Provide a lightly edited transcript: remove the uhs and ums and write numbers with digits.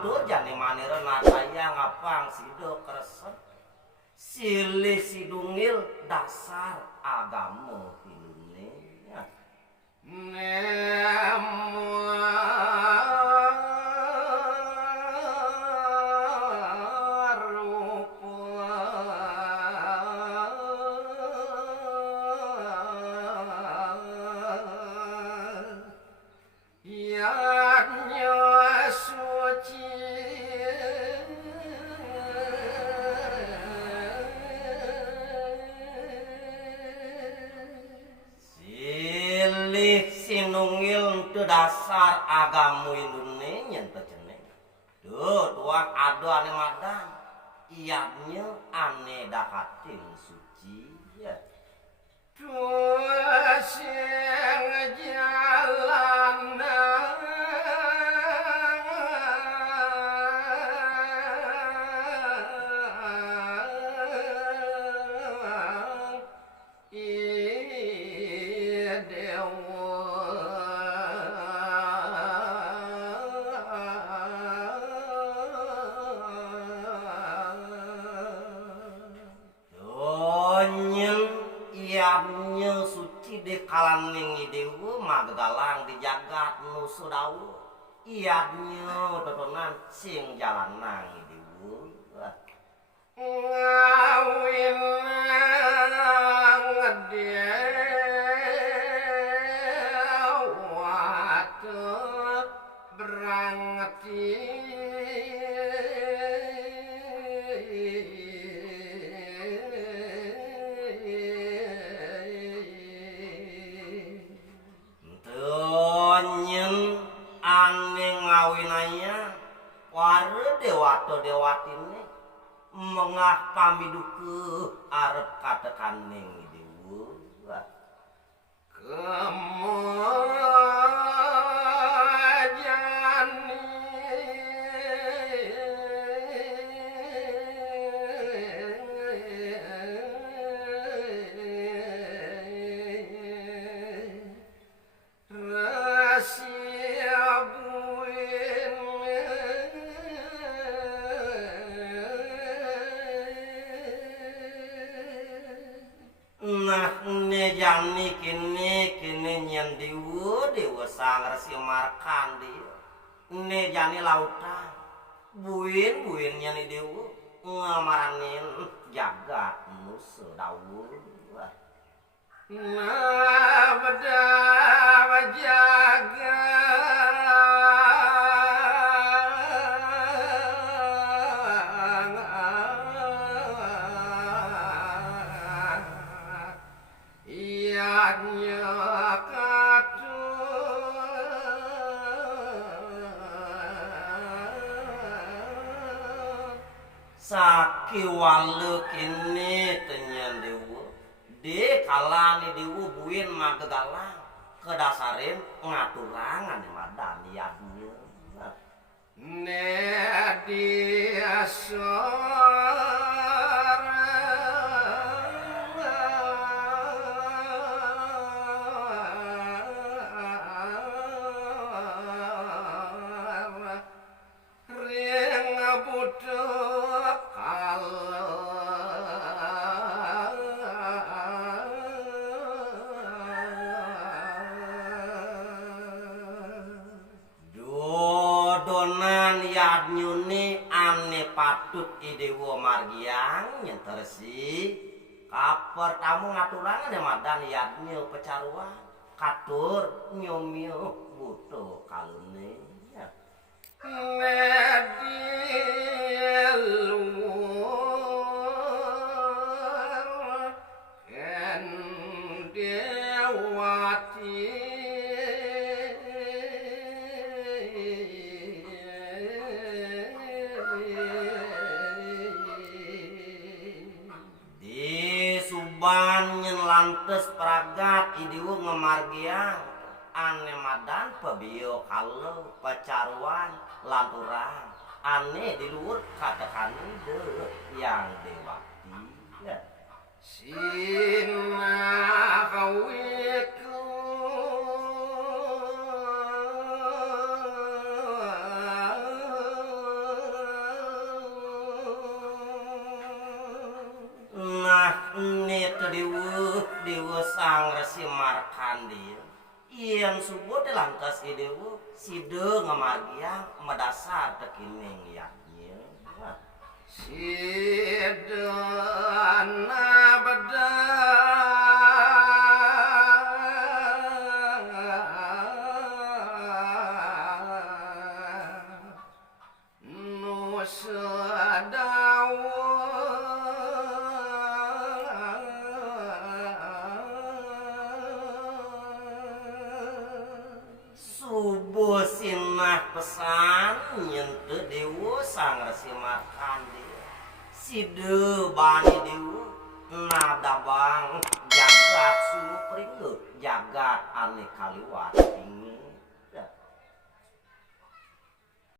tuh jani manirna tayang ngapang sido kresep silih sidungil dasar agama Indonesia sinungil teu dasar agamu Indonesia teh cenah. Duh, tuang adu ane madan. Ianya ane dakating suci ya. Dua sing jalanan ianya suci di kalaning idewu magagalang di jagat nu sudawu ianya totonan sing jalanang idewu ngawin ngedewat berangti dewato dewatine mengah pamiduke arep katekaning dewu kemajani jani kini nyen dewa sang resi markan dia ne jani lautan buin nyani dewa ngamaranin jagat musuh dawul nah beda jagat sakiwale kini tenyan dewa de kalani dewa buin magagalang kedasarin ngaturangan madan yadnya ne diasor patut idewo margiang yang tersi kaper tamu ngaturangan ya madan yadnya pecaruan katur nyomio butuh kalune mediluar kan dewati banyen lantes pragat idiwu ngemargiang ane madan pebio kalau pecaruan lanturan ane di luar katakan ide yang dewati ya. Sinawiku mah itu dewa sang resi markandi iyan subuh lantas dewa side ngamargiang medasar tekining yaknya sidana bedah subuh sinah pesan nyentuh dewa sang resi markandi side bani dewa nada bang jagat sulu pringge jagat aneh kaliwat